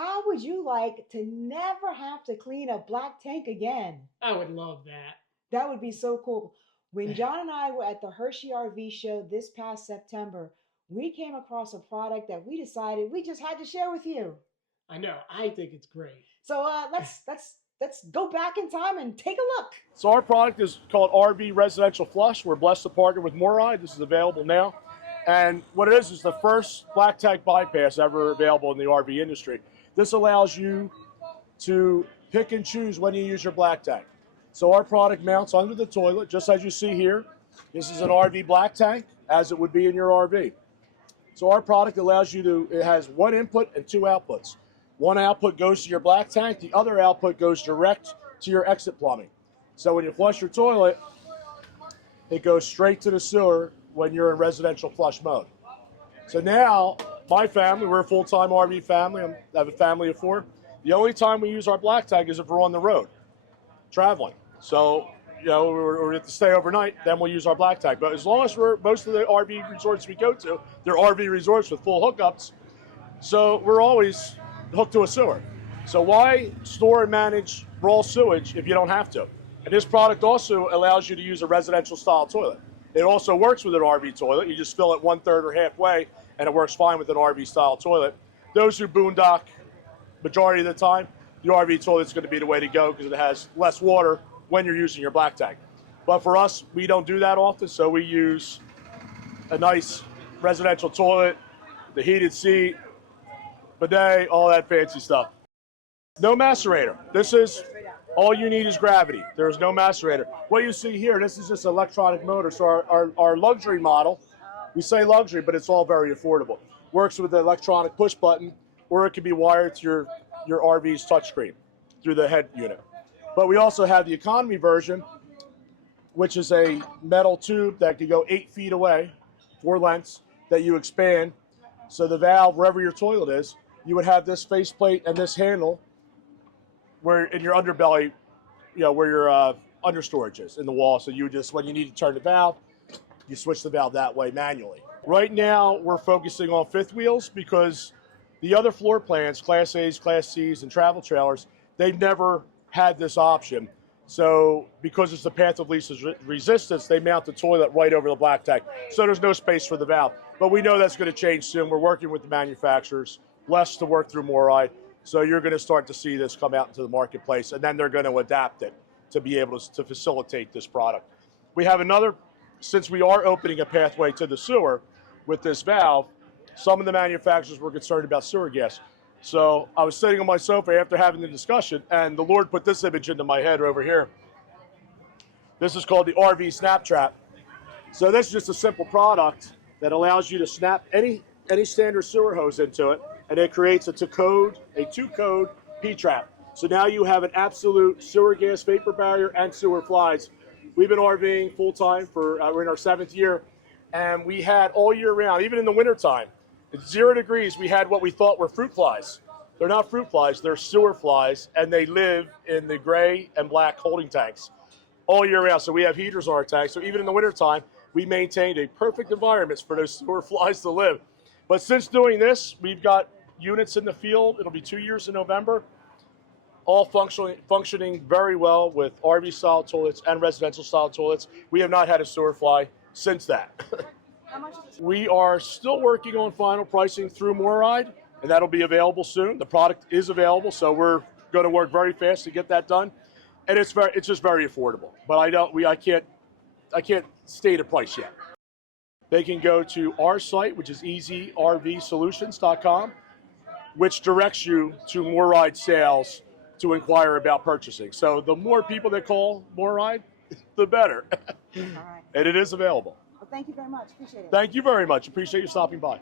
how would you like to never have to clean a black tank again? I would love that. That would be so cool. When John and I were at the Hershey RV show this past September, we came across a product that we decided we just had to share with you. I know. I think it's great. So let's go back in time and take a look. So our product is called RV Residential Flush. We're blessed to partner with Moride. This is available now. And what it is the first black tank bypass ever available in the RV industry. This allows you to pick and choose when you use your black tank. So our product mounts under the toilet, just as you see here. This is an RV black tank, as it would be in your RV. So our product allows you to, it has one input and two outputs. One output goes to your black tank, the other output goes direct to your exit plumbing. So when you flush your toilet, it goes straight to the sewer when you're in residential flush mode. So now, my family, we're a full-time RV family, I have a family of 4. The only time we use our black tank is if we're on the road, traveling. So, you know, we're to stay overnight, then we'll use our black tank. But as long as most of the RV resorts we go to, they're RV resorts with full hookups, so we're always hooked to a sewer. So why store and manage raw sewage if you don't have to? And this product also allows you to use a residential style toilet. It also works with an RV toilet. You just fill it 1/3 or halfway, and it works fine with an RV style toilet. Those who boondock majority of the time, the RV toilet is going to be the way to go because it has less water when you're using your black tank. But for us, we don't do that often, so we use a nice residential toilet, the heated seat, bidet, all that fancy stuff. No macerator. This is, all you need is gravity. There is no macerator. What you see here, this is just an electronic motor. So our luxury model, we say luxury, but it's all very affordable. Works with the electronic push button, or it can be wired to your RV's touchscreen through the head unit. But we also have the economy version, which is a metal tube that can go 8 feet away, 4 lengths, that you expand. So the valve, wherever your toilet is, you would have this faceplate and this handle where in your underbelly, you know, where your understorage is in the wall. So you just, when you need to turn the valve, you switch the valve that way manually. Right now, we're focusing on fifth wheels because the other floor plans, Class A's, Class C's, and travel trailers, they've never had this option. So because it's the path of least resistance, they mount the toilet right over the black tank. So there's no space for the valve. But we know that's going to change soon. We're working with the manufacturers, blessed to work through Moride. So you're going to start to see this come out into the marketplace, and then they're going to adapt it to be able to facilitate this product. We have another, since we are opening a pathway to the sewer with this valve, some of the manufacturers were concerned about sewer gas. So I was sitting on my sofa after having the discussion, and the Lord put this image into my head over here. This is called the RV Snap Trap. So this is just a simple product that allows you to snap any standard sewer hose into it, and it creates a two-code P-trap. So now you have an absolute sewer gas vapor barrier and sewer flies. We've been RVing full-time for, we're in our 7th year, and we had all year round, even in the wintertime, at 0 degrees, we had what we thought were fruit flies. They're not fruit flies, they're sewer flies, and they live in the gray and black holding tanks all year round. So we have heaters on our tanks, so even in the wintertime, we maintained a perfect environment for those sewer flies to live. But since doing this, we've got units in the field. It'll be 2 years in November, all functioning very well with RV-style toilets and residential-style toilets. We have not had a sewer fly since that. How much is this? We are still working on final pricing through Moride, and that'll be available soon. The product is available, so we're going to work very fast to get that done. And it's just very affordable. But I can't state a price yet. They can go to our site, which is easyrvsolutions.com, which directs you to Moride sales to inquire about purchasing. So the more people that call Moride, the better. All right. And it is available. Well, thank you very much. Appreciate it. Thank you very much. Appreciate you stopping by.